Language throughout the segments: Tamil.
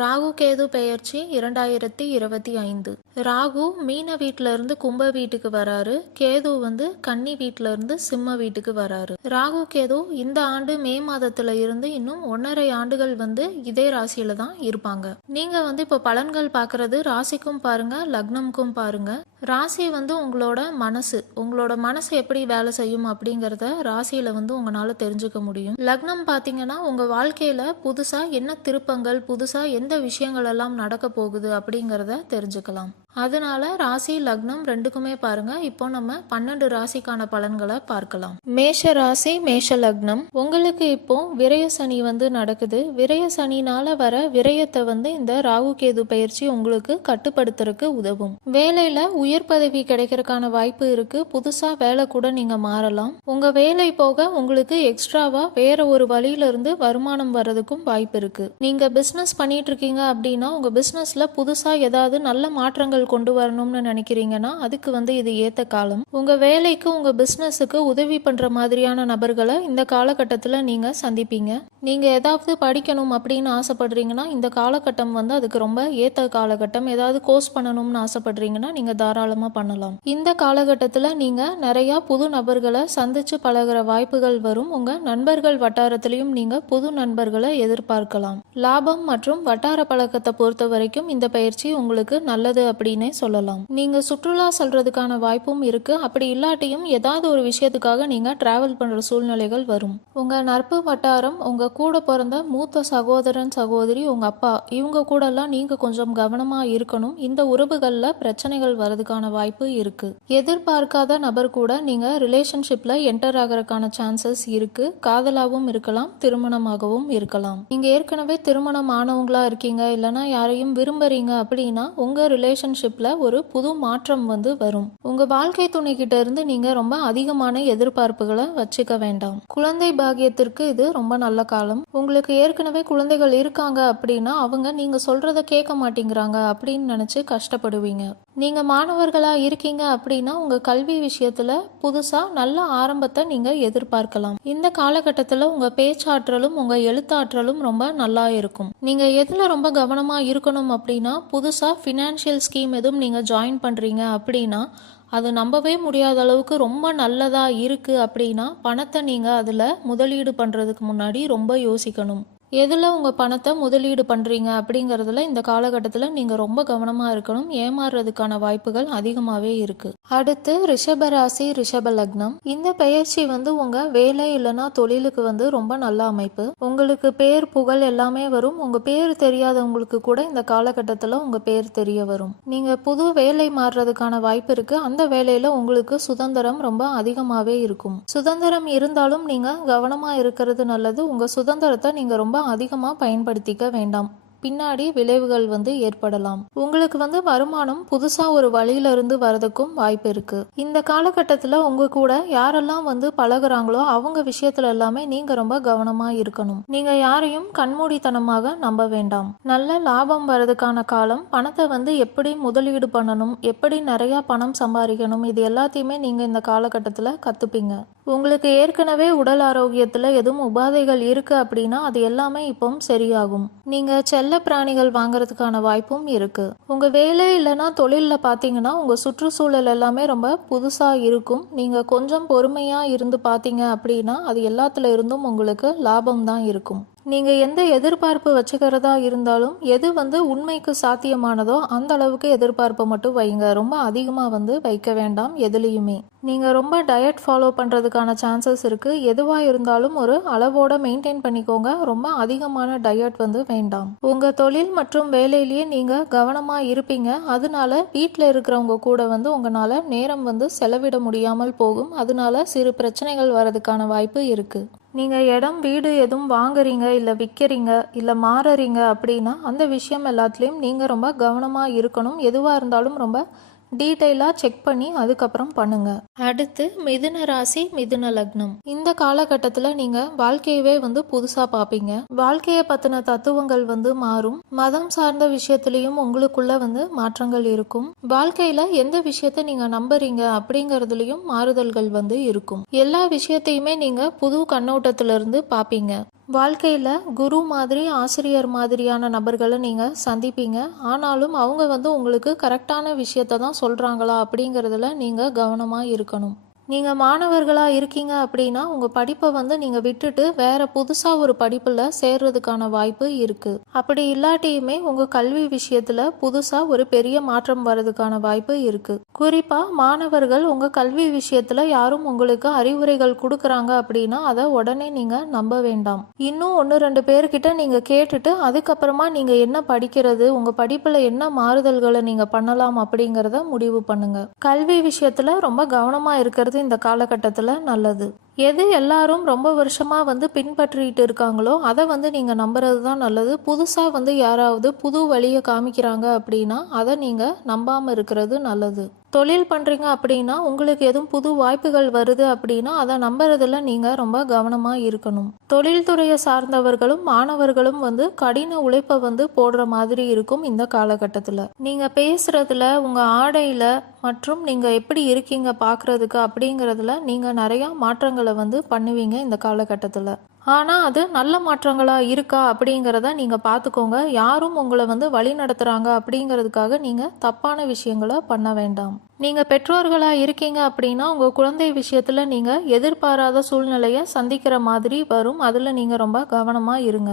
ராகு கேது பெயர்ச்சி இரண்டாயிரத்தி இருபத்தி ஐந்து. ராகு மீன வீட்ல இருந்து கும்ப வீட்டுக்கு வராரு. கேது வந்து கன்னி வீட்ல இருந்து சிம்ம வீட்டுக்கு வராரு. ராகு கேது இந்த ஆண்டு மே மாதத்துல இருந்து இன்னும் ஒன்றரை ஆண்டுகள் வந்து இதே ராசியில தான் இருப்பாங்க. நீங்க வந்து இப்போ பலன்கள் பார்க்கறது ராசிக்கும் பாருங்க லக்னம்க்கும் பாருங்க. ராசி வந்து உங்களோட மனசு உங்களோட மனசு எப்படி வேலை செய்யும் அப்படிங்கிறத ராசியில வந்து உங்களால தெரிஞ்சுக்க முடியும். லக்னம் பாத்தீங்கன்னா உங்க வாழ்க்கையில புதுசா என்ன திருப்பங்கள் புதுசா எந்த விஷயங்கள் எல்லாம் நடக்க போகுது அப்படிங்கிறத தெரிஞ்சுக்கலாம். அதனால ராசி லக்னம் ரெண்டுக்குமே பாருங்க. இப்போ நம்ம பன்னெண்டு ராசிக்கான பலன்களை பார்க்கலாம். மேஷ ராசி மேஷ லக்னம். உங்களுக்கு இப்போ விரய சனி வந்து நடக்குது. விரய சனினால வர விரயத்தை வந்து இந்த ராகு கேது பயிற்சி உங்களுக்கு கட்டுப்படுத்துறதுக்கு உதவும். வேலையில உயர் பதவி கிடைக்கிறதுக்கான வாய்ப்பு இருக்கு. புதுசா வேலை கூட நீங்க மாறலாம். உங்க வேலை போக உங்களுக்கு எக்ஸ்ட்ராவா வேற ஒரு வழியில இருந்து வருமானம் வர்றதுக்கும் வாய்ப்பு இருக்கு. நீங்க பிசினஸ் பண்ணிட்டு இருக்கீங்க அப்படின்னா உங்க பிசினஸ்ல புதுசா ஏதாவது நல்ல மாற்றங்கள் கொண்டு வரணும்னு நினைக்கிறீங்கன்னா அதுக்கு வந்து இது ஏத்த காலம். உங்க வேலைக்கு உங்க பிஸ்னஸுக்கு உதவி பண்ற மாதிரியான நபர்களை இந்த காலகட்டத்துல நீங்க சந்திப்பீங்க. நீங்க ஏதாவது படிக்கணும் அப்படின்னு ஆசைப்படுறீங்கன்னா இந்த காலகட்டம் வந்து அதுக்கு ரொம்ப ஏத்த காலகட்டம். ஏதாவது கோர்ஸ் பண்ணணும்னு ஆசைப்படுறீங்கன்னா நீங்க தாராளமா பண்ணலாம். இந்த காலகட்டத்துல நீங்க நிறையா புது நபர்களை சந்திச்சு பழகுற வாய்ப்புகள் வரும். உங்க நண்பர்கள் வட்டாரத்திலையும் நீங்க புது நண்பர்களை எதிர்பார்க்கலாம். லாபம் மற்றும் வட்டார பழக்கத்தை பொறுத்த வரைக்கும் இந்த பயிற்சி உங்களுக்கு நல்லது அப்படின்னு சொல்லலாம். நீங்க சுற்றுலா செல்றதுக்கான வாய்ப்பும் இருக்கு. அப்படி இல்லாட்டியும் ஏதாவது ஒரு விஷயத்துக்காக நீங்க டிராவல் பண்ற சூழ்நிலைகள் வரும். உங்க நட்பு வட்டாரம் உங்க கூட பிறந்த மூத்த சகோதரன் சகோதரி உங்க அப்பா இவங்க கூட எல்லாம் நீங்க கொஞ்சம் கவனமா இருக்கணும். இந்த உறவுகள்ல பிரச்சனைகள் வரதுக்கான வாய்ப்பு இருக்கு. எதிர்பார்க்காத நபர் கூட நீங்க ரிலேஷன்ஷிப்ல என்டர் ஆகிறதுக்கான சான்சஸ் இருக்கு. காதலாவும் இருக்கலாம் திருமணமாகவும் இருக்கலாம். நீங்க ஏற்கனவே திருமணம் ஆனவங்களா இருக்கீங்க. இல்லைன்னா யாரையும் விரும்புறீங்க அப்படின்னா உங்க ரிலேஷன்ஷிப் ரிலேஷன்ஷிப்பில் ஒரு புது மாற்றம் வந்து வரும். உங்க வாழ்க்கை துணை கிட்ட இருந்து நீங்கள் ரொம்ப அதிகமான எதிர்பார்ப்புகளை வச்சுக்க வேண்டாம். குழந்தை பாகியத்திற்கு இது ரொம்ப நல்ல காலம். உங்களுக்கு ஏற்கனவே குழந்தைகள் இருக்காங்க அப்படின்னா அவங்க நீங்க சொல்கிறத கேட்க மாட்டேங்கிறாங்க அப்படின்னு நினச்சி கஷ்டப்படுவீங்க. நீங்க மாணவர்களாக இருக்கீங்க அப்படின்னா உங்க கல்வி விஷயத்துல புதுசாக நல்ல ஆரம்பத்தை நீங்கள் எதிர்பார்க்கலாம். இந்த காலகட்டத்தில் உங்கள் பேச்சாற்றலும் உங்கள் எழுத்தாற்றலும் ரொம்ப நல்லா இருக்கும். நீங்கள் எதில் ரொம்ப கவனமாக இருக்கணும் அப்படின்னா புதுசாக ஃபினான்ஷியல் ஸ்கீம் எதுவும் நீங்கள் ஜாயின் பண்ணுறீங்க அப்படின்னா அது நம்பவே முடியாத அளவுக்கு ரொம்ப நல்லதாக இருக்கு அப்படின்னா பணத்தை நீங்கள் அதில் முதலீடு பண்ணுறதுக்கு முன்னாடி ரொம்ப யோசிக்கணும். எதில் உங்கள் பணத்தை முதலீடு பண்ணுறீங்க அப்படிங்கிறதுல இந்த காலகட்டத்தில் நீங்கள் ரொம்ப கவனமாக இருக்கணும். ஏமாறுறதுக்கான வாய்ப்புகள் அதிகமாகவே இருக்குது அடுத்து ரிஷபராசி ரிஷப லக்னம். இந்த பயிற்சி வந்து உங்கள் வேலை இல்லைன்னா தொழிலுக்கு வந்து ரொம்ப நல்ல அமைப்பு. உங்களுக்கு பேர் புகழ் எல்லாமே வரும். உங்கள் பேர் தெரியாதவங்களுக்கு கூட இந்த காலகட்டத்தில் உங்கள் பேர் தெரிய வரும். நீங்கள் புது வேலை மாறுறதுக்கான வாய்ப்பு இருக்குது அந்த வேலையில் உங்களுக்கு சுதந்திரம் ரொம்ப அதிகமாகவே இருக்கும். சுதந்திரம் இருந்தாலும் நீங்கள் கவனமாக இருக்கிறது நல்லது. உங்கள் சுதந்திரத்தை நீங்கள் ரொம்ப அதிகமாக பயன்படுத்திக்க வேண்டாம். பின்னாடி விளைவுகள் வந்து ஏற்படலாம். உங்களுக்கு வந்து வருமானம் புதுசா ஒரு வழியில இருந்து வரதுக்கும் வாய்ப்பு இருக்கு. இந்த காலகட்டத்துல உங்க கூட யாரெல்லாம் வந்து பழகுறாங்களோ அவங்க விஷயத்துல எல்லாமே நீங்க ரொம்ப கவனமா இருக்கணும். நீங்க யாரையும் கண்மூடித்தனமாக நம்ப வேண்டாம். நல்ல லாபம் வரதுக்கான காலம் பணத்தை வந்து எப்படி முதலீடு பண்ணணும் எப்படி நிறைய பணம் சம்பாதிக்கணும் இது எல்லாத்தையுமே நீங்க இந்த காலகட்டத்துல கத்துப்பீங்க. உங்களுக்கு ஏற்கனவே உடல் ஆரோக்கியத்துல எதுவும் உபாதைகள் இருக்கு அப்படின்னா அது எல்லாமே இப்போ சரியாகும். நீங்க செல்ல பிராணிகள் வாங்குறதுக்கான வாய்ப்பும் இருக்கு. உங்க வேலை இல்லைன்னா தொழிலில் பார்த்தீங்கன்னா உங்க சுற்றுச்சூழல் எல்லாமே ரொம்ப புதுசாக இருக்கும். நீங்க கொஞ்சம் பொறுமையா இருந்து பார்த்தீங்க அப்படின்னா அது எல்லாத்துல இருந்தும் உங்களுக்கு லாபம் தான் இருக்கும். நீங்கள் எந்த எதிர்பார்ப்பு வச்சுக்கிறதா இருந்தாலும் எது வந்து உண்மைக்கு சாத்தியமானதோ அந்த அளவுக்கு எதிர்பார்ப்பை மட்டும் வைங்க. ரொம்ப அதிகமாக வந்து வைக்க வேண்டாம் எதுலேயுமே. நீங்கள் ரொம்ப டயட் ஃபாலோ பண்ணுறதுக்கான சான்சஸ் இருக்குது எதுவாக இருந்தாலும் ஒரு அளவோட மெயின்டைன் பண்ணிக்கோங்க. ரொம்ப அதிகமான டயட் வந்து வேண்டாம். உங்கள் தொழில் மற்றும் வேலையிலேயே நீங்கள் கவனமாக இருப்பீங்க. அதனால வீட்டில் இருக்கிறவங்க கூட வந்து உங்களால் நேரம் வந்து செலவிட முடியாமல் போகும். அதனால சிறு பிரச்சனைகள் வரதுக்கான வாய்ப்பு இருக்குது நீங்கள் இடம் வீடு எதுவும் வாங்குறீங்க இல்லை விற்கிறீங்க இல்லை மாறுறீங்க அப்படின்னா அந்த விஷயம் எல்லாத்துலேயும் நீங்கள் ரொம்ப கவனமாக இருக்கணும். எதுவாக இருந்தாலும் ரொம்ப டீட்டெயிலாக செக் பண்ணி அதுக்கப்புறம் பண்ணுங்க. அடுத்து மிதுன ராசி மிதுன லக்னம். இந்த காலகட்டத்தில் நீங்கள் வாழ்க்கையவே வந்து புதுசாக பார்ப்பீங்க வாழ்க்கையை பற்றின தத்துவங்கள் வந்து மாறும். மதம் சார்ந்த விஷயத்துலையும் உங்களுக்குள்ள வந்து மாற்றங்கள் இருக்கும். வாழ்க்கையில் எந்த விஷயத்த நீங்கள் நம்புறீங்க அப்படிங்கிறதுலையும் மாறுதல்கள் வந்து இருக்கும். எல்லா விஷயத்தையுமே நீங்கள் புது கண்ணோட்டத்திலிருந்து பார்ப்பீங்க வாழ்க்கையில் குரு மாதிரி ஆசிரியர் மாதிரியான நபர்களை நீங்கள் சந்திப்பீங்க. ஆனாலும் அவங்க வந்து உங்களுக்கு கரெக்டான விஷயத்தை தான் சொல்கிறாங்களா அப்படிங்கிறதுல நீங்கள் கவனமாக இருக்கணும். நீங்கள் மாணவர்களாக இருக்கீங்க அப்படின்னா உங்கள் படிப்பை வந்து நீங்கள் விட்டுட்டு வேறு புதுசாக ஒரு படிப்பில் சேர்றதுக்கான வாய்ப்பு இருக்குது அப்படி இல்லாட்டியுமே உங்கள் கல்வி விஷயத்தில் புதுசாக ஒரு பெரிய மாற்றம் வர்றதுக்கான வாய்ப்பு இருக்குது குறிப்பாக மாணவர்கள் உங்கள் கல்வி விஷயத்தில் யாரும் உங்களுக்கு அறிவுரைகள் கொடுக்குறாங்க அப்படின்னா அதை உடனே நீங்கள் நம்ப வேண்டாம். இன்னும் ஒன்று ரெண்டு பேர்கிட்ட நீங்கள் கேட்டுட்டு அதுக்கப்புறமா நீங்கள் என்ன படிக்கிறது உங்கள் படிப்பில் என்ன மாறுதல்களை நீங்கள் பண்ணலாம் அப்படிங்கிறத முடிவு பண்ணுங்கள் கல்வி விஷயத்தில் ரொம்ப கவனமாக இருக்கிறது இந்த காலகட்டத்தில் நல்லது. எது எல்லாரும் ரொம்ப வருஷமாக வந்து பின்பற்றிட்டு இருக்காங்களோ அதை வந்து நீங்கள் நம்புறது தான் நல்லது. புதுசாக வந்து யாராவது புது வழியை காமிக்கிறாங்க அப்படின்னா அதை நீங்கள் நம்பாமல் இருக்கிறது நல்லது. தொழில் பண்ணுறீங்க அப்படின்னா உங்களுக்கு எதுவும் புது வாய்ப்புகள் வருது அப்படின்னா அதை நம்புறதுல நீங்கள் ரொம்ப கவனமாக இருக்கணும். தொழில்துறையை சார்ந்தவர்களும் மாணவர்களும் வந்து கடின உழைப்பை வந்து போடுற மாதிரி இருக்கும் இந்த காலகட்டத்தில். நீங்கள் பேசுகிறதுல உங்கள் ஆடையில் மற்றும் நீங்கள் எப்படி இருக்கீங்க பார்க்குறதுக்கு அப்படிங்கிறதுல நீங்கள் நிறையா மாற்றங்களை வந்து பண்ணுவீங்க இந்த காலகட்டத்தில். ஆனால் அது நல்ல மாற்றங்களாக இருக்கா அப்படிங்கிறத நீங்கள் பார்த்துக்கோங்க யாரும் உங்களை வந்து வழி நடத்துகிறாங்க அப்படிங்கிறதுக்காக நீங்கள் தப்பான விஷயங்களை பண்ண வேண்டாம். நீங்கள் பெற்றோர்களாக இருக்கீங்க அப்படின்னா உங்கள் குழந்தை விஷயத்தில் நீங்கள் எதிர்பாராத சூழ்நிலையை சந்திக்கிற மாதிரி வரும். அதில் நீங்கள் ரொம்ப கவனமாக இருங்க.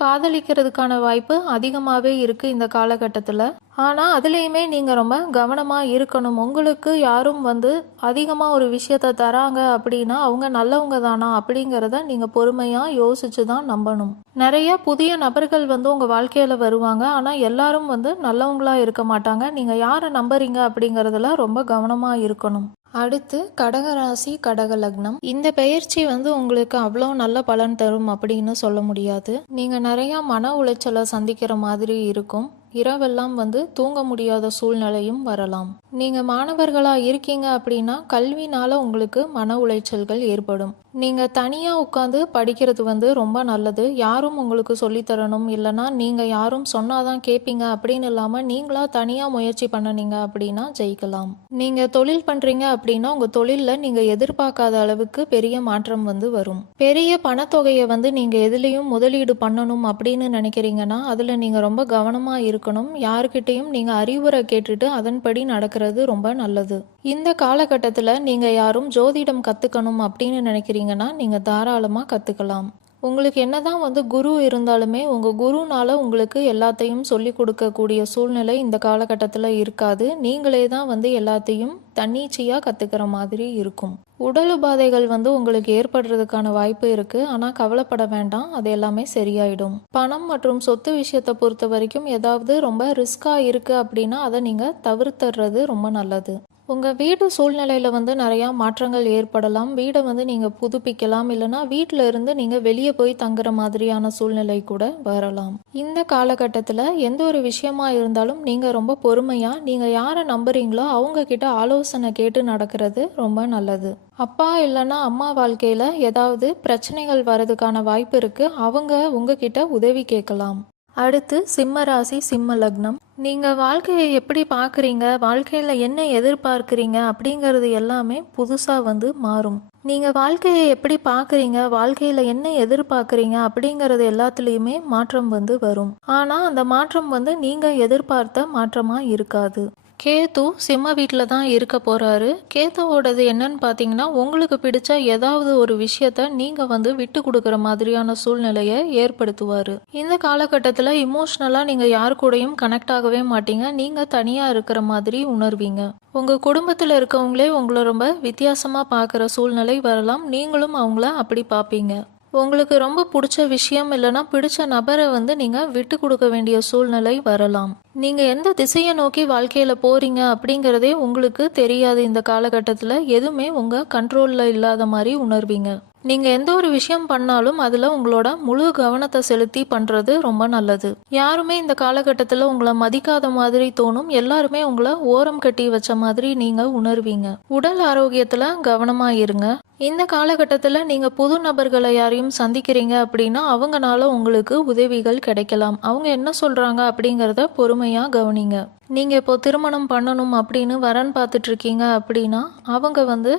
காதலிக்கிறதுக்கான வாய்ப்பு அதிகமாகவே இருக்குது இந்த காலகட்டத்தில். ஆனால் அதுலேயுமே நீங்கள் ரொம்ப கவனமாக இருக்கணும். உங்களுக்கு யாரும் வந்து அதிகமாக ஒரு விஷயத்த தராங்க அப்படின்னா அவங்க நல்லவங்க தானா அப்படிங்கிறத நீங்கள் பொறுமையாக யோசிச்சு தான் நம்பணும். நிறைய புதிய நபர்கள் வந்து உங்கள் வாழ்க்கையில் வருவாங்க. ஆனால் எல்லாரும் வந்து நல்லவங்களாக இருக்க மாட்டாங்க. நீங்கள் யாரை நம்புறீங்க அப்படிங்கிறதுல ரொம்ப கவனமாக இருக்கணும். அடுத்து கடகராசி கடக லக்னம் இந்த பயிற்சி வந்து உங்களுக்கு அவ்வளோ நல்ல பலன் தரும் அப்படின்னு சொல்ல முடியாது. நீங்கள் நிறையா மன உளைச்சலை சந்திக்கிற மாதிரி இருக்கும். இரவெல்லாம் வந்து தூங்க முடியாத சூழ்நிலையும் வரலாம். நீங்கள் மாணவர்களாக இருக்கீங்க அப்படின்னா கல்வினால உங்களுக்கு மன உளைச்சல்கள் ஏற்படும். நீங்கள் தனியாக உட்காந்து படிக்கிறது வந்து ரொம்ப நல்லது. யாரும் உங்களுக்கு சொல்லித்தரணும் இல்லைன்னா நீங்கள் யாரும் சொன்னால் தான் கேட்பீங்க அப்படின்னு இல்லாமல் நீங்களாக தனியாக முயற்சி பண்ணனீங்க அப்படின்னா ஜெயிக்கலாம். நீங்கள் தொழில் பண்ணுறீங்க அப்படின்னா உங்கள் தொழிலில் நீங்கள் எதிர்பார்க்காத அளவுக்கு பெரிய மாற்றம் வந்து வரும். பெரிய பணத்தொகையை வந்து நீங்கள் எதுலேயும் முதலீடு பண்ணணும் அப்படின்னு நினைக்கிறீங்கன்னா அதில் நீங்கள் ரொம்ப கவனமாக இருக்கணும். யாருக்கிட்டேயும் நீங்கள் அறிவுரை கேட்டுட்டு அதன்படி நடக்கிறது ரொம்ப நல்லது. இந்த காலகட்டத்தில் நீங்கள் யாரும் ஜோதிடம் கற்றுக்கணும் அப்படின்னு நினைக்கிறீங்க நினைக்கிறீங்கன்னா நீங்கள் தாராளமாக கற்றுக்கலாம் உங்களுக்கு என்னதான் வந்து குரு இருந்தாலுமே உங்கள் குருனால் உங்களுக்கு எல்லாத்தையும் சொல்லி கொடுக்கக்கூடிய சூழ்நிலை இந்த காலகட்டத்தில் இருக்காது. நீங்களே தான் வந்து எல்லாத்தையும் தன்னிச்சையாக கற்றுக்கிற மாதிரி இருக்கும். உடல் உபாதைகள் வந்து உங்களுக்கு ஏற்படுறதுக்கான வாய்ப்பு இருக்குது ஆனால் கவலைப்பட வேண்டாம். அது எல்லாமே சரியாயிடும். பணம் மற்றும் சொத்து விஷயத்தை பொறுத்த வரைக்கும் ஏதாவது ரொம்ப ரிஸ்காக இருக்குது அப்படின்னா அதை நீங்கள் தவிர்த்துறது ரொம்ப நல்லது. உங்கள் வீடு சூழ்நிலையில் வந்து நிறையா மாற்றங்கள் ஏற்படலாம். வீடை வந்து நீங்கள் புதுப்பிக்கலாம். இல்லைனா வீட்டில் இருந்து நீங்கள் வெளியே போய் தங்குற மாதிரியான சூழ்நிலை கூட வரலாம். இந்த காலகட்டத்தில் எந்த ஒரு விஷயமா இருந்தாலும் நீங்கள் ரொம்ப பொறுமையாக நீங்கள் யாரை நம்புறீங்களோ அவங்கக்கிட்ட ஆலோசனை கேட்டு நடக்கிறது ரொம்ப நல்லது. அப்பா இல்லைன்னா அம்மா வாழ்க்கையில் ஏதாவது பிரச்சனைகள் வரதுக்கான வாய்ப்பு இருக்குது அவங்க உங்ககிட்ட உதவி கேட்கலாம். அடுத்து சிம்ம ராசி சிம்ம லக்னம். நீங்கள் வாழ்க்கையை எப்படி பார்க்குறீங்க? வாழ்க்கையில் என்ன எதிர்பார்க்குறீங்க? அப்படிங்கிறது எல்லாமே புதுசாக வந்து மாறும். நீங்கள் வாழ்க்கையை எப்படி பார்க்குறீங்க? வாழ்க்கையில் என்ன எதிர்பார்க்குறீங்க? அப்படிங்கிறது எல்லாத்துலேயுமே மாற்றம் வந்து வரும். ஆனால் அந்த மாற்றம் வந்து நீங்கள் எதிர்பார்த்த மாற்றமாக இருக்காது. கேது சிம்ம வீட்டில் தான் இருக்க போகிறாரு கேதுவோடது என்னன்னு பார்த்தீங்கன்னா உங்களுக்கு பிடிச்ச ஏதாவது ஒரு விஷயத்த நீங்கள் வந்து விட்டு கொடுக்குற மாதிரியான சூழ்நிலையை ஏற்படுத்துவார். இந்த காலகட்டத்தில் இமோஷ்னலாக நீங்கள் யார் கூடயும் கனெக்ட் ஆகவே மாட்டீங்க. நீங்கள் தனியாக இருக்கிற மாதிரி உணர்வீங்க. உங்கள் குடும்பத்தில் இருக்கவங்களே உங்களை ரொம்ப வித்தியாசமாக பார்க்குற சூழ்நிலை வரலாம். நீங்களும் அவங்கள அப்படி பார்ப்பீங்க உங்களுக்கு ரொம்ப பிடிச்ச விஷயம் இல்லைன்னா பிடிச்ச நபரை வந்து நீங்கள் விட்டு கொடுக்க வேண்டிய சூழ்நிலை வரலாம். நீங்கள் எந்த திசையை நோக்கி வாழ்க்கையில் போகிறீங்க அப்படிங்கிறதே உங்களுக்கு தெரியாது இந்த காலகட்டத்தில். எதுவுமே உங்கள் கண்ட்ரோலில் இல்லாத மாதிரி உணர்வீங்க. நீங்கள் எந்த ஒரு விஷயம் பண்ணாலும் அதில் உங்களோட முழு கவனத்தை செலுத்தி பண்ணுறது ரொம்ப நல்லது. யாருமே இந்த காலகட்டத்தில் உங்களை மதிக்காத மாதிரி தோணும். எல்லாருமே உங்களை ஓரம் கட்டி வச்ச மாதிரி நீங்கள் உணர்வீங்க. உடல் ஆரோக்கியத்தில் கவனமாக இருங்க. இந்த காலகட்டத்தில் நீங்கள் புது நபர்களை யாரையும் சந்திக்கிறீங்க அப்படின்னா அவங்கனால உங்களுக்கு உதவிகள் கிடைக்கலாம். அவங்க என்ன சொல்கிறாங்க அப்படிங்கிறத பொறுமையாக கவனிங்க. நீங்கள் இப்போ திருமணம் பண்ணணும் அப்படின்னு வரன் பார்த்துட்டு இருக்கீங்க அப்படின்னா அவங்க வந்து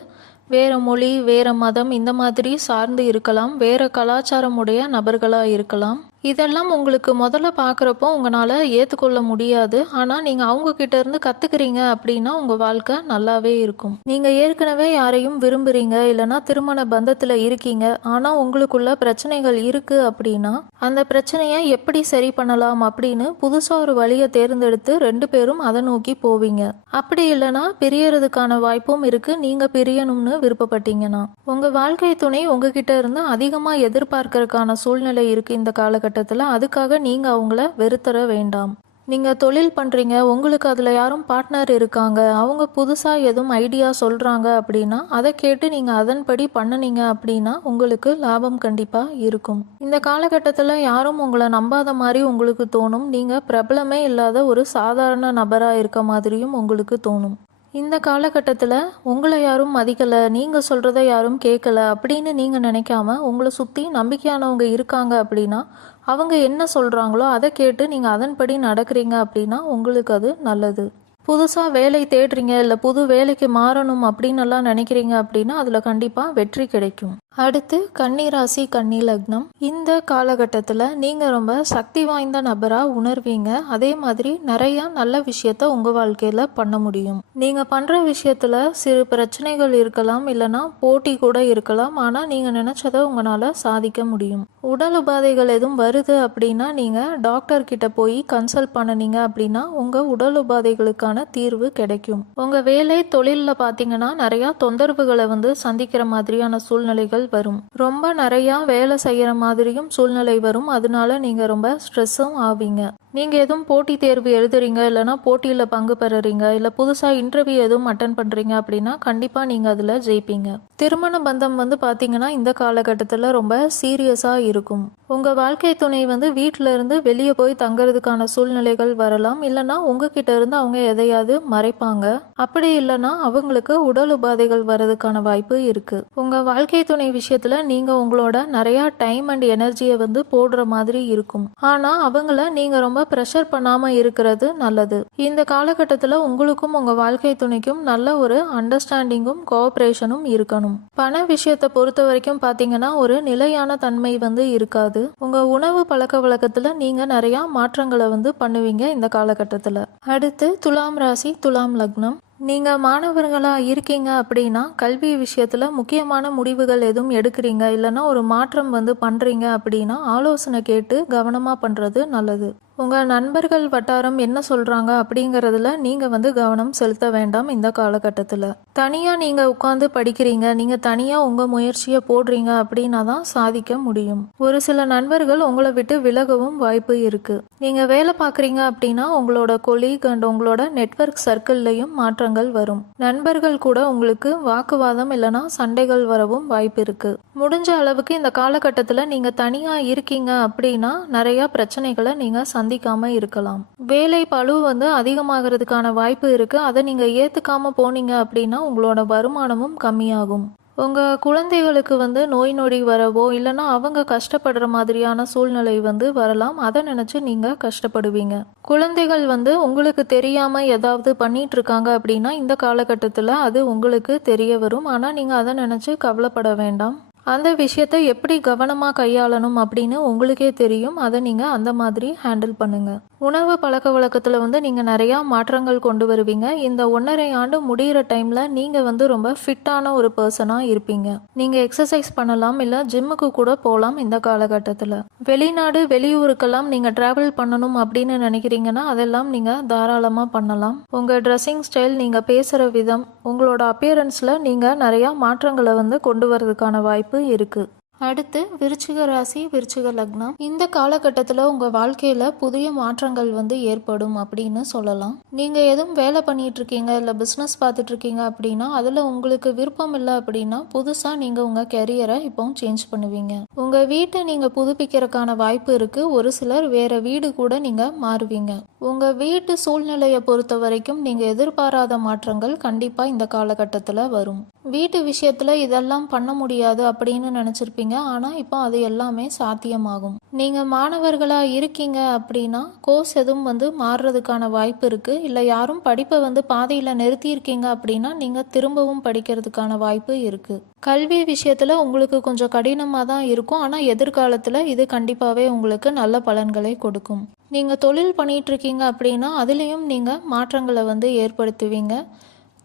வேறு மொழி வேறு மதம் இந்த மாதிரி சார்ந்து இருக்கலாம். வேறு கலாச்சாரமுடைய நபர்களாக இருக்கலாம். இதெல்லாம் உங்களுக்கு முதல்ல பார்க்குறப்போ உங்களால் ஏற்றுக்கொள்ள முடியாது. ஆனால் நீங்கள் அவங்கக்கிட்ட இருந்து கற்றுக்குறீங்க அப்படின்னா உங்கள் வாழ்க்கை நல்லாவே இருக்கும். நீங்கள் ஏற்கனவே யாரையும் விரும்புகிறீங்க இல்லைன்னா திருமண பந்தத்தில் இருக்கீங்க ஆனால் உங்களுக்குள்ள பிரச்சனைகள் இருக்குது அப்படின்னா அந்த பிரச்சனையை எப்படி சரி பண்ணலாம் அப்படின்னு புதுசாக ஒரு வழியை தேர்ந்தெடுத்து ரெண்டு பேரும் அதை நோக்கி போவீங்க. அப்படி இல்லைன்னா பிரியறதுக்கான வாய்ப்பும் இருக்குது நீங்கள் பிரியணும்னு விருப்பப்பட்டீங்கன்னா உங்கள் வாழ்க்கை துணை உங்ககிட்ட இருந்து அதிகமாக எதிர்பார்க்கறதுக்கான சூழ்நிலை இருக்குது இந்த காலகட்டத்தில். அதுக்காக நீங்கள் அவங்கள வெறுத்தர வேண்டாம். நீங்கள் தொழில் பண்ணுறீங்க உங்களுக்கு அதில் யாரும் பார்ட்னர் இருக்காங்க அவங்க புதுசாக எதுவும் ஐடியா சொல்கிறாங்க அப்படின்னா அதை கேட்டு நீங்கள் அதன்படி பண்ணுனீங்க அப்படின்னா உங்களுக்கு லாபம் கண்டிப்பாக இருக்கும். இந்த காலகட்டத்தில் யாரும் உங்களை நம்பாத மாதிரி உங்களுக்கு தோணும். நீங்கள் பிரபலமே இல்லாத ஒரு சாதாரண நபராக இருக்க மாதிரியும் உங்களுக்கு தோணும். இந்த காலகட்டத்தில் உங்களை யாரும் மதிக்கலை நீங்கள் சொல்கிறத யாரும் கேட்கல அப்படின்னு நீங்கள் நினைக்காம உங்களை சுற்றி நம்பிக்கையானவங்க இருக்காங்க அப்படின்னா அவங்க என்ன சொல்கிறாங்களோ அதை கேட்டு நீங்கள் அதன்படி நடக்கிறீங்க அப்படின்னா உங்களுக்கு அது நல்லது. புதுசாக வேலை தேடுறீங்க இல்லை புது வேலைக்கு மாறணும் அப்படின்னு எல்லாம் நினைக்கிறீங்க அப்படின்னா அதில் கண்டிப்பாக வெற்றி கிடைக்கும். அடுத்து கன்னிராசி கன்னி லக்னம். இந்த காலகட்டத்தில் நீங்கள் ரொம்ப சக்தி வாய்ந்த நபராக உணர்வீங்க. அதே மாதிரி நிறைய நல்ல விஷயத்த உங்கள் வாழ்க்கையில் பண்ண முடியும். நீங்கள் பண்ணுற விஷயத்தில் சிறு பிரச்சனைகள் இருக்கலாம் இல்லைன்னா போட்டி கூட இருக்கலாம். ஆனால் நீங்கள் நினச்சதை உங்களால் சாதிக்க முடியும். உடல் உபாதைகள் எதுவும் வருது அப்படின்னா நீங்கள் டாக்டர்கிட்ட போய் கன்சல்ட் பண்ணுனீங்க அப்படின்னா உங்கள் உடல் உபாதைகளுக்கான தீர்வு கிடைக்கும். உங்கள் வேலை தொழிலில் பார்த்தீங்கன்னா நிறையா தொந்தரவுகளை வந்து சந்திக்கிற மாதிரியான சூழ்நிலைகள் சூழ்நிலைகள் வரும். ரொம்ப நிறையா வேலை செய்கிற மாதிரியும் சூழ்நிலை வரும். அதனால நீங்கள் ரொம்ப ஸ்ட்ரெஸ்ஸும் ஆவீங்க. நீங்கள் எதுவும் போட்டி தேர்வு எழுதுறீங்க இல்லைனா போட்டியில் பங்கு பெறுறீங்க இல்லை புதுசாக இன்டர்வியூ எதுவும் அட்டன் பண்ணுறீங்க அப்படின்னா கண்டிப்பாக நீங்கள் அதில் ஜெயிப்பீங்க. திருமண பந்தம் வந்து பார்த்தீங்கன்னா இந்த காலகட்டத்தில் ரொம்ப சீரியஸாக இருக்கும். உங்கள் வாழ்க்கை துணை வந்து வீட்டில இருந்து வெளியே போய் தங்குறதுக்கான சூழ்நிலைகள் வரலாம். இல்லைன்னா உங்ககிட்ட இருந்து அவங்க எதையாவது மறைப்பாங்க. அப்படி இல்லைன்னா அவங்களுக்கு உடல் உபாதைகள் வர்றதுக்கான வாய்ப்பு இருக்கு. உங்கள் வாழ்க்கை துணை விஷயத்தில் நீங்கள் உங்களோட நிறையா டைம் அண்ட் எனர்ஜியை வந்து போடுற மாதிரி இருக்கும். ஆனால் அவங்கள நீங்கள் ரொம்ப ப்ரெஷர் பண்ணாமல் இருக்கிறது நல்லது. இந்த காலகட்டத்தில் உங்களுக்கும் உங்கள் வாழ்க்கை துணைக்கும் நல்ல ஒரு அண்டர்ஸ்டாண்டிங்கும் கோஆப்ரேஷனும் இருக்கணும். பண விஷயத்தை பொறுத்த வரைக்கும் பார்த்தீங்கன்னா ஒரு நிலையான தன்மை வந்து இருக்காது. உங்கள் உணவு பழக்க வழக்கத்தில் நீங்கள் நிறையா மாற்றங்களை வந்து பண்ணுவீங்க இந்த காலகட்டத்தில். அடுத்து துலாம் ராசி துலாம் லக்னம். நீங்கள் மாணவர்களாக இருக்கீங்க அப்படின்னா கல்வி விஷயத்தில் முக்கியமான முடிவுகள் எதுவும் எடுக்கிறீங்க? இல்லைன்னா ஒரு மாற்றம் வந்து பண்ணுறீங்க அப்படின்னா ஆலோசனை கேட்டு கவனமாக பண்ணுறது நல்லது. உங்கள் நண்பர்கள் வட்டாரம் என்ன சொல்கிறாங்க அப்படிங்கிறதுல நீங்கள் வந்து கவனம் செலுத்த வேண்டாம் இந்த காலகட்டத்தில். தனியாக நீங்கள் உட்காந்து படிக்கிறீங்க நீங்கள் தனியாக உங்கள் முயற்சியை போடுறீங்க அப்படின்னா தான் சாதிக்க முடியும். ஒரு சில நண்பர்கள் உங்களை விட்டு விலகவும் வாய்ப்பு இருக்குது நீங்கள் வேலை பார்க்குறீங்க அப்படின்னா உங்களோட கொலீக் அண்ட் உங்களோட நெட்வொர்க் சர்க்கிள்லையும் மாற்றங்கள் வரும். நண்பர்கள் கூட உங்களுக்கு வாக்குவாதம் இல்லைன்னா சண்டைகள் வரவும் வாய்ப்பு இருக்குது முடிஞ்ச அளவுக்கு இந்த காலகட்டத்தில் நீங்கள் தனியாக இருக்கீங்க அப்படின்னா நிறையா பிரச்சனைகளை நீங்கள் சந்திக்காம இருக்கலாம். வேலை பளு வந்து அதிகமாகிறதுக்கான வாய்ப்பு இருக்கு. அதை நீங்க ஏத்துக்காம போனீங்க அப்படின்னா உங்களோட வருமானமும் கம்மியாகும். உங்க குழந்தைகளுக்கு வந்து நோய் நொடி வரவோ இல்லைன்னா அவங்க கஷ்டப்படுற மாதிரியான சூழ்நிலை வந்து வரலாம். அதை நினைச்சு நீங்க கஷ்டப்படுவீங்க. குழந்தைகள் வந்து உங்களுக்கு தெரியாம ஏதாவது பண்ணிட்டு இருக்காங்க அப்படின்னா இந்த காலகட்டத்தில் அது உங்களுக்கு தெரிய வரும். ஆனா நீங்க அதை நினைச்சு கவலைப்பட வேண்டாம். அந்த விஷயத்தை எப்படி கவனமாக கையாளணும் அப்படின்னு உங்களுக்கே தெரியும். அதை நீங்கள் அந்த மாதிரி ஹேண்டில் பண்ணுங்கள் உணவு பழக்க வழக்கத்தில் வந்து நீங்கள் நிறையா மாற்றங்கள் கொண்டு வருவீங்க. இந்த ஒன்றரை ஆண்டு முடிகிற டைமில் நீங்கள் வந்து ரொம்ப ஃபிட்டான ஒரு பர்சனாக இருப்பீங்க. நீங்கள் எக்ஸசைஸ் பண்ணலாம் இல்லை ஜிம்முக்கு கூட போகலாம் இந்த காலகட்டத்தில். வெளிநாடு வெளியூருக்கெல்லாம் நீங்கள் ட்ராவல் பண்ணணும் அப்படின்னு நினைக்கிறீங்கன்னா அதெல்லாம் நீங்கள் தாராளமாக பண்ணலாம். உங்கள் ட்ரெஸ்ஸிங் ஸ்டைல் நீங்கள் பேசுகிற விதம் உங்களோட அப்பியரன்ஸில் நீங்கள் நிறையா மாற்றங்களை வந்து கொண்டு வரதுக்கான வாய்ப்பு இருக்குது அடுத்து விருச்சிக ராசி விருச்சிக லக்னம். இந்த காலகட்டத்தில் உங்கள் வாழ்க்கையில் புதிய மாற்றங்கள் வந்து ஏற்படும் அப்படின்னு சொல்லலாம். நீங்கள் எதுவும் வேலை பண்ணிட்டு இருக்கீங்க இல்லை பிஸ்னஸ் பார்த்துட்டு இருக்கீங்க அப்படின்னா அதில் உங்களுக்கு விருப்பம் இல்லை அப்படின்னா புதுசாக நீங்கள் உங்கள் கெரியரை இப்போ சேஞ்ச் பண்ணுவீங்க. உங்கள் வீட்டை நீங்கள் புதுப்பிக்கிறதுக்கான வாய்ப்பு இருக்குது ஒரு சிலர் வேறு வீடு கூட நீங்கள் மாறுவீங்க. உங்கள் வீட்டு சூழ்நிலையை பொறுத்த வரைக்கும் நீங்கள் எதிர்பாராத மாற்றங்கள் கண்டிப்பாக இந்த காலகட்டத்தில் வரும். வீட்டு விஷயத்தில் இதெல்லாம் பண்ண முடியாது அப்படின்னு நினச்சிருப்பீங்க ஆனால் இப்போ அது எல்லாமே சாத்தியமாகும். நீங்க மாணவர்களா இருக்கீங்க அப்படின்னா கோர்ஸ் எதுவும் வந்து மாறுறதுக்கான வாய்ப்பு இருக்கு. இல்லை யாரும் படிப்பை வந்து பாதையில் நிறுத்தி இருக்கீங்க அப்படின்னா நீங்கள் திரும்பவும் படிக்கிறதுக்கான வாய்ப்பு இருக்கு. கல்வி விஷயத்துல உங்களுக்கு கொஞ்சம் கடினமாக தான் இருக்கும். ஆனால் எதிர்காலத்தில் இது கண்டிப்பாகவே உங்களுக்கு நல்ல பலன்களை கொடுக்கும். நீங்கள் தொழில் பண்ணிகிட்ருக்கீங்க அப்படின்னா அதுலேயும் நீங்கள் மாற்றங்களை வந்து ஏற்படுத்துவீங்க.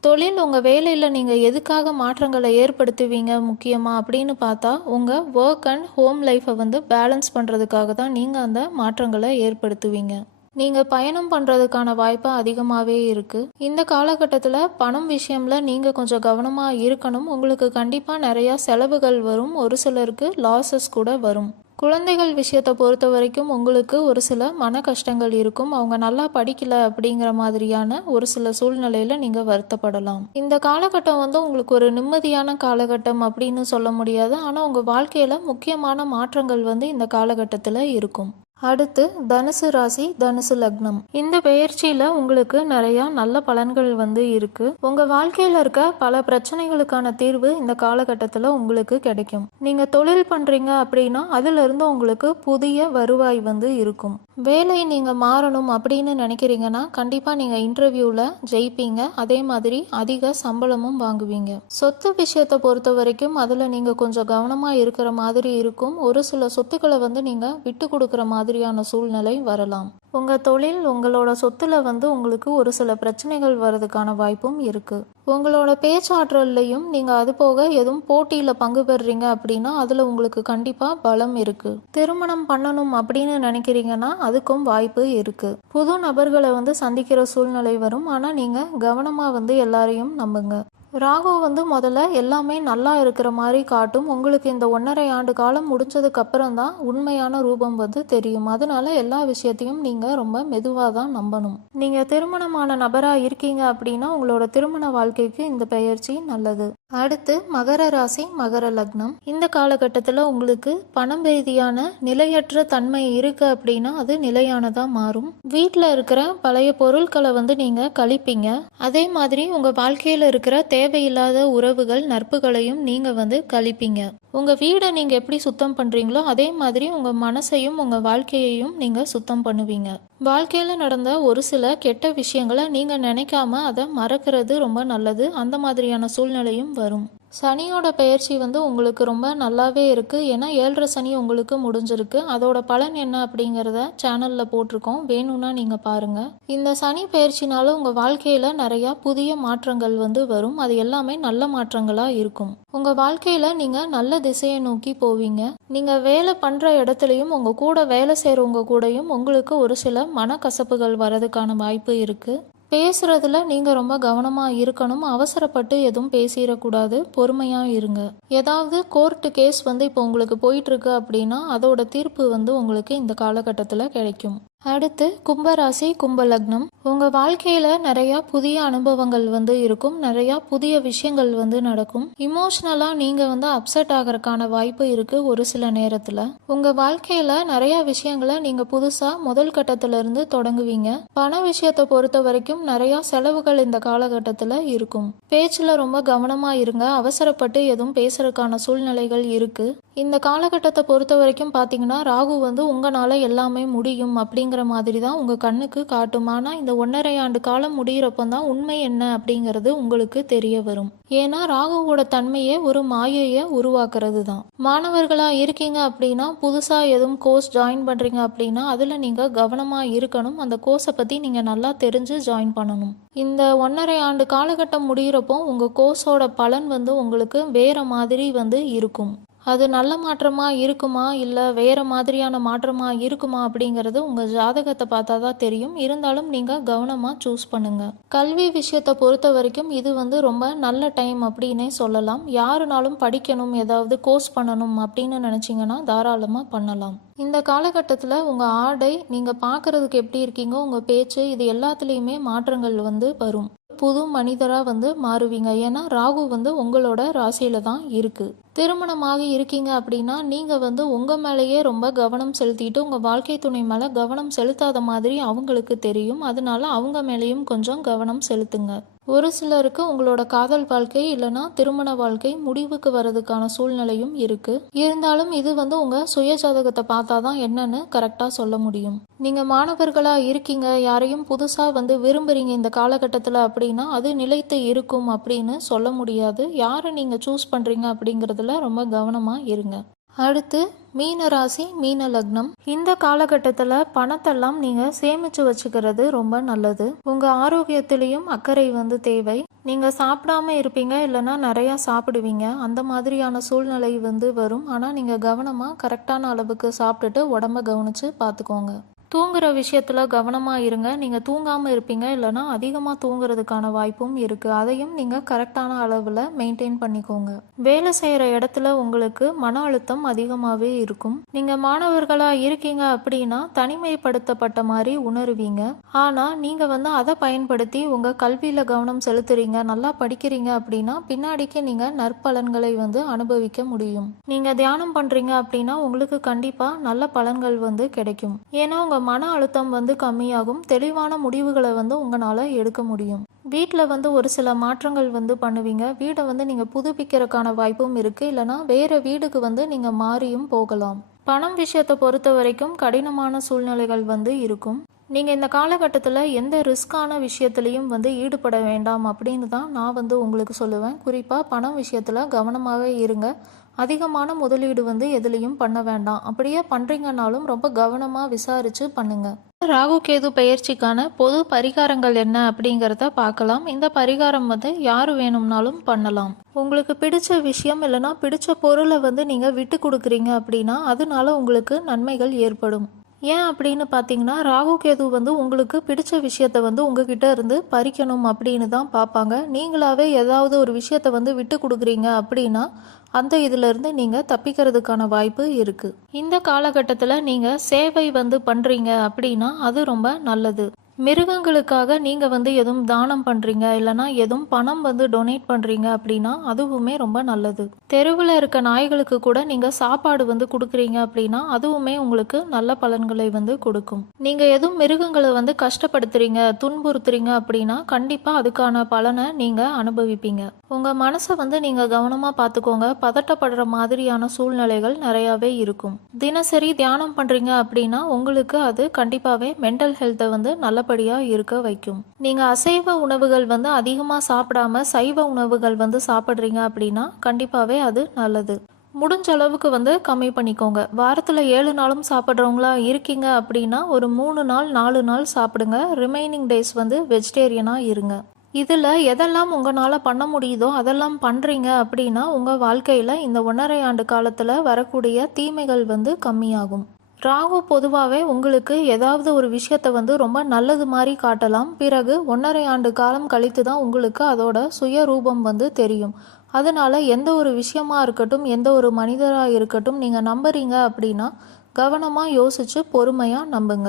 தொழில் உங்கள் வேலையில் நீங்கள் எதுக்காக மாற்றங்களை ஏற்படுத்துவீங்க முக்கியமாக அப்படின்னு பார்த்தா உங்கள் ஒர்க் அண்ட் ஹோம் லைஃப்பை வந்து பேலன்ஸ் பண்ணுறதுக்காக தான் நீங்கள் அந்த மாற்றங்களை ஏற்படுத்துவீங்க. நீங்கள் பயணம் பண்ணுறதுக்கான வாய்ப்பு அதிகமாகவே இருக்குது இந்த காலகட்டத்தில் பணம் விஷயம்ல நீங்கள் கொஞ்சம் கவனமாக இருக்கணும். உங்களுக்கு கண்டிப்பாக நிறையா செலவுகள் வரும். ஒரு சிலருக்கு லாஸஸ் கூட வரும். குழந்தைகள் விஷயத்தை பொறுத்த வரைக்கும் உங்களுக்கு ஒரு சில மன கஷ்டங்கள் இருக்கும். அவங்க நல்லா படிக்கல அப்படிங்கிற மாதிரியான ஒரு சில சூழ்நிலையில் நீங்கள் வருத்தப்படலாம். இந்த காலகட்டம் வந்து உங்களுக்கு ஒரு நிம்மதியான காலகட்டம் அப்படின்னு சொல்ல முடியாது. ஆனால் உங்கள் வாழ்க்கையில் முக்கியமான மாற்றங்கள் வந்து இந்த காலகட்டத்தில் இருக்கும். அடுத்து தனுசு ராசி தனுசு லக்னம். இந்த பெயர்ச்சியில உங்களுக்கு நிறைய நல்ல பலன்கள் வந்து இருக்கு. உங்க வாழ்க்கையில இருக்க பல பிரச்சனைகளுக்கான தீர்வு இந்த காலகட்டத்தில் உங்களுக்கு கிடைக்கும். நீங்க தொழில் பண்றீங்க அப்படின்னா அதுல இருந்து உங்களுக்கு புதிய வருவாய் வந்து இருக்கும். வேலை நீங்கள் மாறணும் அப்படின்னு நினைக்கிறீங்கன்னா கண்டிப்பாக நீங்கள் இன்டர்வியூவில் ஜெயிப்பீங்க. அதே மாதிரி அதிக சம்பளமும் வாங்குவீங்க. சொத்து விஷயத்தை பொறுத்த வரைக்கும் அதில் நீங்கள் கொஞ்சம் கவனமாக இருக்கிற மாதிரி இருக்கும். ஒரு சில சொத்துக்களை வந்து நீங்கள் விட்டு கொடுக்குற மாதிரியான சூழ்நிலை வரலாம். உங்கள் தொழில் உங்களோட சொத்துல வந்து உங்களுக்கு ஒரு சில பிரச்சனைகள் வர்றதுக்கான வாய்ப்பும் இருக்குது உங்களோட பேச்சாற்றல்லையும் நீங்கள் அது போக எதுவும் போட்டியில் பங்கு பெறுறீங்க அப்படின்னா அதில் உங்களுக்கு கண்டிப்பாக பலம் இருக்குது திருமணம் பண்ணணும் அப்படின்னு நினைக்கிறீங்கன்னா அதுக்கும் வாய்ப்பு இருக்குது புது நபர்களை வந்து சந்திக்கிற சூழ்நிலை வரும். ஆனால் நீங்கள் கவனமாக வந்து எல்லாரையும் நம்புங்க. ராகு வந்து முதல்ல எல்லாமே நல்லா இருக்கிற மாதிரி காட்டும். உங்களுக்கு இந்த ஒன்றரை ஆண்டு காலம் முடிஞ்சதுக்கு அப்புறம் தான் உண்மையான ரூபம் வந்து தெரியும். அதனால எல்லா விஷயத்தையும் நீங்க ரொம்ப மெதுவாக தான் நம்பணும். நீங்க திருமணமான நபரா இருக்கீங்க அப்படின்னா உங்களோட திருமண வாழ்க்கைக்கு இந்த பெயர்ச்சி நல்லது. அடுத்து மகர ராசி மகர லக்னம். இந்த காலகட்டத்தில் உங்களுக்கு பணம் ரீதியான நிலையற்ற தன்மை இருக்கு அப்படின்னா அது நிலையானதா மாறும். வீட்டில் இருக்கிற பழைய பொருட்களை வந்து நீங்க கழிப்பீங்க. அதே மாதிரி உங்க வாழ்க்கையில் இருக்கிற தேவையில்லாத உறவுகள் நட்புகளையும் நீங்க வந்து கழிப்பீங்க. உங்க வீடை நீங்க எப்படி சுத்தம் பண்றீங்களோ அதே மாதிரி உங்க மனசையும் உங்க வாழ்க்கையையும் நீங்க சுத்தம் பண்ணுவீங்க. வாழ்க்கையில நடந்த ஒரு சில கெட்ட விஷயங்களை நீங்க நினைக்காம அதை மறக்கிறது ரொம்ப நல்லது. அந்த மாதிரியான சூழ்நிலையும் வரும். சனியோட பயிற்சி வந்து உங்களுக்கு ரொம்ப நல்லாவே இருக்கு. ஏன்னா ஏழரை சனி உங்களுக்கு முடிஞ்சிருக்கு. அதோட பலன் என்ன அப்படிங்கிறத சேனலில் போட்டிருக்கோம். வேணும்னா நீங்கள் பாருங்கள் இந்த சனி பயிற்சினால உங்கள் வாழ்க்கையில் நிறையா புதிய மாற்றங்கள் வந்து வரும். அது எல்லாமே நல்ல மாற்றங்களாக இருக்கும். உங்கள் வாழ்க்கையில் நீங்கள் நல்ல திசையை நோக்கி போவீங்க. நீங்கள் வேலை பண்ணுற இடத்துலையும் உங்கள் கூட வேலை செய்கிறவங்க கூடயும் உங்களுக்கு ஒரு சில மனக்கசப்புகள் வரதுக்கான வாய்ப்பு இருக்குது பேசுறதுல நீங்க ரொம்ப கவனமா இருக்கணும். அவசரப்பட்டு எதுவும் பேசிடக்கூடாது. பொறுமையா இருங்க. ஏதாவது கோர்ட்டு கேஸ் வந்து இப்போ உங்களுக்கு போயிட்டு இருக்கு அப்படின்னா அதோட தீர்ப்பு வந்து உங்களுக்கு இந்த காலகட்டத்தில் கிடைக்கும். அடுத்து கும்பராசி கும்பலக்னம். உங்கள் வாழ்க்கையில் நிறையா புதிய அனுபவங்கள் வந்து இருக்கும். நிறையா புதிய விஷயங்கள் வந்து நடக்கும். இமோஷ்னலாக நீங்கள் வந்து அப்செட் ஆகிறதுக்கான வாய்ப்பு இருக்குது ஒரு சில நேரத்தில். உங்கள் வாழ்க்கையில் நிறையா விஷயங்களை நீங்கள் புதுசாக முதல் கட்டத்திலிருந்து தொடங்குவீங்க. பண விஷயத்தை பொறுத்த வரைக்கும் நிறையா செலவுகள் இந்த காலகட்டத்தில் இருக்கும். பேச்சில் ரொம்ப கவனமாக இருங்க. அவசரப்பட்டு எதுவும் பேசுறதுக்கான சூழ்நிலைகள் இருக்குது இந்த காலகட்டத்தை பொறுத்த வரைக்கும் பார்த்தீங்கன்னா ராகு வந்து உங்களால் எல்லாமே முடியும் அப்படிங்கிற மாதிரி தான் உங்கள் கண்ணுக்கு காட்டும். ஆனால் இந்த ஒன்றரை ஆண்டு காலம் முடிகிறப்போ தான் உண்மை என்ன அப்படிங்கிறது உங்களுக்கு தெரிய வரும். ஏன்னா ராகுவோட தன்மையே ஒரு மாயையை உருவாக்குறது தான். மாணவர்களாக இருக்கீங்க அப்படின்னா புதுசாக எதுவும் கோர்ஸ் ஜாயின் பண்ணுறீங்க அப்படின்னா அதில் நீங்கள் கவனமாக இருக்கணும். அந்த கோர்ஸை பற்றி நீங்கள் நல்லா தெரிஞ்சு ஜாயின் பண்ணணும். இந்த ஒன்றரை ஆண்டு காலகட்டம் முடிகிறப்போ உங்கள் கோர்ஸோட பலன் வந்து உங்களுக்கு வேறு மாதிரி வந்து இருக்கும். அது நல்ல மாற்றமாக இருக்குமா? இல்லை வேறு மாதிரியான மாற்றமாக இருக்குமா? அப்படிங்கிறது உங்கள் ஜாதகத்தை பார்த்தா தான் தெரியும். இருந்தாலும் நீங்கள் கவனமாக சூஸ் பண்ணுங்கள் கல்வி விஷயத்தை பொறுத்த வரைக்கும் இது வந்து ரொம்ப நல்ல டைம் அப்படின்னே சொல்லலாம். யாருனாலும் படிக்கணும் ஏதாவது கோர்ஸ் பண்ணணும் அப்படின்னு நினச்சிங்கன்னா தாராளமாக பண்ணலாம். இந்த காலகட்டத்தில் உங்கள் ஆடை நீங்கள் பார்க்குறதுக்கு எப்படி இருக்கீங்க? உங்கள் பேச்சு இது எல்லாத்துலேயுமே மாற்றங்கள் வந்து வரும். புது மனிதராக வந்து மாறுவீங்க. ஏன்னா ராகு வந்து உங்களோட ராசியில தான் இருக்கு. திருமணமாக இருக்கீங்க அப்படின்னா நீங்கள் வந்து உங்கள் மேலேயே ரொம்ப கவனம் செலுத்திட்டு உங்கள் வாழ்க்கை துணை மேலே கவனம் செலுத்தாத மாதிரி அவங்களுக்கு தெரியும். அதனால அவங்க மேலேயும் கொஞ்சம் கவனம் செலுத்துங்க. ஒரு சிலருக்கு உங்களோட காதல் வாழ்க்கை இல்லைன்னா திருமண வாழ்க்கை முடிவுக்கு வர்றதுக்கான சூழ்நிலையும் இருக்கு. இருந்தாலும் இது வந்து உங்க சுய ஜாதகத்தை பார்த்தா தான் என்னன்னு கரெக்டா சொல்ல முடியும். நீங்க மாணவர்களா இருக்கீங்க யாரையும் புதுசா வந்து விரும்புறீங்க இந்த காலகட்டத்தில் அப்படின்னா அது நிலைத்து இருக்கும் அப்படின்னு சொல்ல முடியாது. யாரை நீங்க சூஸ் பண்றீங்க அப்படிங்கிறதுல ரொம்ப கவனமா இருங்க. அடுத்து மீன ராசி மீன லக்னம் இந்த காலகட்டத்தில் பணத்தெல்லாம் நீங்கள் சேமித்து வச்சுக்கிறது ரொம்ப நல்லது. உங்கள் ஆரோக்கியத்திலையும் அக்கறை வந்து தேவை. நீங்கள் சாப்பிடாம இருப்பீங்க இல்லைன்னா நிறையா சாப்பிடுவீங்க. அந்த மாதிரியான சூழ்நிலை வந்து வரும். ஆனால் நீங்கள் கவனமாக கரெக்டான அளவுக்கு சாப்பிட்டுட்டு உடம்ப கவனித்து பார்த்துக்கோங்க. தூங்குற விஷயத்தில் கவனமாக இருங்க. நீங்கள் தூங்காமல் இருப்பீங்க. இல்லைன்னா அதிகமாக தூங்குறதுக்கான வாய்ப்பும் இருக்குது அதையும் நீங்கள் கரெக்டான அளவில் மெயின்டைன் பண்ணிக்கோங்க. வேலை செய்கிற இடத்துல உங்களுக்கு மன அழுத்தம் அதிகமாகவே இருக்கும். நீங்கள் மாணவர்களாக இருக்கீங்க அப்படின்னா தனிமைப்படுத்தப்பட்ட மாதிரி உணருவீங்க. ஆனால் நீங்கள் வந்து அதை பயன்படுத்தி உங்கள் கல்வியில் கவனம் செலுத்துறீங்க நல்லா படிக்கிறீங்க அப்படின்னா பின்னாடிக்கு நீங்கள் நற்பலன்களை வந்து அனுபவிக்க முடியும். நீங்கள் தியானம் பண்ணுறீங்க அப்படின்னா உங்களுக்கு கண்டிப்பாக நல்ல பலன்கள் வந்து கிடைக்கும். ஏன்னா உங்கள் உங்கள் மன அழுத்தம் வந்து கம்மியாகும். தெளிவான முடிவுகளை வந்து உங்களால் எடுக்க முடியும். வீட்டில் வந்து ஒரு சில மாற்றங்கள் வந்து பண்ணுவீங்க. வீடை வந்து நீங்கள் புதுப்பிக்கிறதுக்கான வாய்ப்பும் இருக்குது இல்லைனா வேறு வீடுக்கு வந்து நீங்கள் மாறியும் போகலாம். பணம் விஷயத்தை பொறுத்த வரைக்கும் கடினமான சூழ்நிலைகள் வந்து இருக்கும். நீங்கள் இந்த காலகட்டத்தில் எந்த ரிஸ்க்கான விஷயத்துலையும் வந்து ஈடுபட வேண்டாம் அப்படின்னு தான் நான் வந்து உங்களுக்கு சொல்லுவேன். குறிப்பாக பணம் விஷயத்தில் கவனமாகவே இருங்க. அதிகமான முதலீடு வந்து எதுலேயும் பண்ண வேண்டாம். அப்படியே பண்ணுறீங்கனாலும் ரொம்ப கவனமாக விசாரித்து பண்ணுங்க. ராகு கேது பயிற்சிக்கான பொது பரிகாரங்கள் என்ன அப்படிங்கிறத பார்க்கலாம். இந்த பரிகாரம் வந்து யார் வேணும்னாலும் பண்ணலாம். உங்களுக்கு பிடிச்ச விஷயம் இல்லைன்னா பிடிச்ச பொருளை வந்து நீங்கள் விட்டு கொடுக்குறீங்க அப்படின்னா அதனால உங்களுக்கு நன்மைகள் ஏற்படும். ஏன் அப்படின்னு பார்த்தீங்கன்னா ராகு கேது வந்து உங்களுக்கு பிடிச்ச விஷயத்த வந்து உங்ககிட்ட இருந்து பறிக்கணும் அப்படின்னு தான் பார்ப்பாங்க நீங்களாவே ஏதாவது ஒரு விஷயத்த வந்து விட்டு கொடுக்குறீங்க அப்படின்னா அந்த இதிலிருந்து நீங்கள் தப்பிக்கிறதுக்கான வாய்ப்பு இருக்குது இந்த காலகட்டத்தில் நீங்கள் சேவை வந்து பண்ணுறீங்க அப்படின்னா அது ரொம்ப நல்லது. மிருகங்களுக்காக நீங்கள் வந்து எதுவும் தானம் பண்ணுறீங்க இல்லைனா எதுவும் பணம் வந்து டொனேட் பண்ணுறீங்க அப்படின்னா அதுவுமே ரொம்ப நல்லது. தெருவில் இருக்க நாய்களுக்கு கூட நீங்கள் சாப்பாடு வந்து கொடுக்குறீங்க அப்படின்னா அதுவுமே உங்களுக்கு நல்ல பலன்களை வந்து கொடுக்கும். நீங்கள் எதுவும் மிருகங்களை வந்து கஷ்டப்படுத்துறீங்க துன்புறுத்துறீங்க அப்படின்னா கண்டிப்பாக அதுக்கான பலனை நீங்கள் அனுபவிப்பீங்க. உங்கள் மனசை வந்து நீங்கள் கவனமாக பார்த்துக்கோங்க பதட்டப்படுற மாதிரியான சூழ்நிலைகள் நிறையாவே இருக்கும். தினசரி தியானம் பண்ணுறீங்க அப்படின்னா உங்களுக்கு அது கண்டிப்பாகவே மென்டல் ஹெல்த்தை வந்து நல்ல நல்லபடியாக இருக்க வைக்கும். நீங்கள் அசைவ உணவுகள் வந்து அதிகமாக சாப்பிடாம சைவ உணவுகள் வந்து சாப்பிட்றீங்க அப்படின்னா கண்டிப்பாகவே அது நல்லது. முடிஞ்ச அளவுக்கு வந்து கம்மி பண்ணிக்கோங்க. வாரத்தில் ஏழு நாளும் சாப்பிட்றவங்களா இருக்கீங்க அப்படின்னா ஒரு மூணு நாள் நாலு நாள் சாப்பிடுங்க. ரிமைனிங் டேஸ் வந்து வெஜிடேரியனாக இருங்க. இதில் எதெல்லாம் உங்களால் பண்ண முடியுதோ அதெல்லாம் பண்ணுறீங்க அப்படின்னா உங்கள் வாழ்க்கையில் இந்த ஒன்றரை ஆண்டு காலத்தில் வரக்கூடிய தீமைகள் வந்து கம்மியாகும். ராகு பொதுவாகவே உங்களுக்கு ஏதாவது ஒரு விஷயத்தை வந்து ரொம்ப நல்லது மாதிரி காட்டலாம். பிறகு ஒன்றரை ஆண்டு காலம் கழித்து தான் உங்களுக்கு அதோட சுய ரூபம் வந்து தெரியும். அதனால் எந்த ஒரு விஷயமா இருக்கட்டும் எந்த ஒரு மனிதராக இருக்கட்டும் நீங்கள் நம்புறீங்க அப்படின்னா கவனமாக யோசித்து பொறுமையாக நம்புங்க.